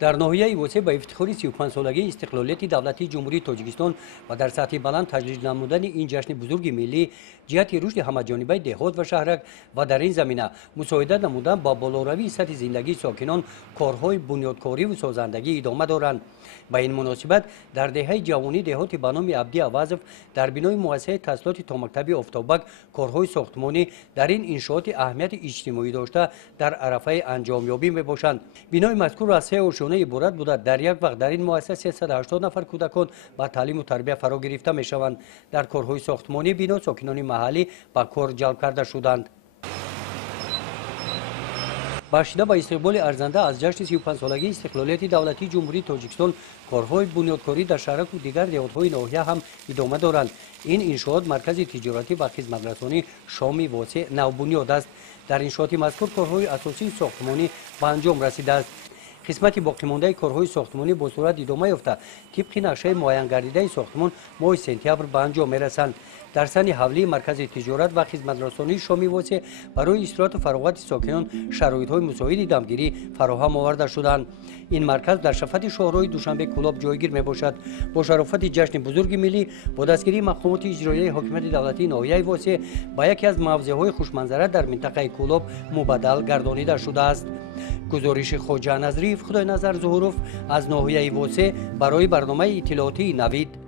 در ناحیه وسه با افتخار 35 سالگی استقلالیت دولتی جمهوری تاجیکستان و در سطح بلند تجلیل نمودن این جشن بزرگ ملی جهت رشد همه‌جانبه دهات و شهرک و در این زمینه مساعدت نمودن با بالاروی سطح زندگی ساکنان کارهای بنیادکاری و سازندگی ادامه دارند. با این مناسبت در دهه جوانی دهات به نام عبدی عوضف در بنای مؤسسه تحصیلات تا مکتب آفتابک کارهای ساختمانی در این انشاءات اهمیت اجتماعی داشته در عرصه انجامیابی میباشند. بنای مذکور از سه آشونه عبارت بوده. در یک وقت در این مؤسسه 380 نفر کودکان با تعلیم و تربیت فرا گرفته میشوند. در کارهای ساختمانی بنا ساکنان محلی به کار جلب کرده شدند. باشیده با استقبال ارزنده از جشن 35 سالگی استقلالیت دولتی جمهوری تاجیکستان کارهای بنیادکاری در شهرک و دیگر دهات‌های ناحیه هم ادامه دارند. این انشاءات مرکز تجارتی و خدمترسانی شامی واسع نوبنیاد است. در انشاءات مذکور کارهای اساسی ساختمانی به انجام رسیده است. قسمت باقی مانده کارهای ساختمانی با صورت ادامه یافته طبق نقشه معین گردیده ساختمان ماه سپتامبر به انجام میرسند. در سن حولی مرکز تجارت و خدمترسانی شامی واسع برای استراحت و فراغت ساکنان شرایط‌های مساعد دمگیری فراهم آورده شدند. این مرکز در شفت شهرهای دوشنبه کلاب جایگیر میباشد. با شرافت جشن بزرگ ملی با دستگیری مقامات اجرایی حکومت دولتی ناحیه واسع با یکی از موضع‌های خوشمنظره در منطقه کلاب مبادل گردانیده شده است. گزارش خواجه نظریف خدای نظر ظهوروف از ناحیه واسع برای برنامه اطلاعاتی نوید.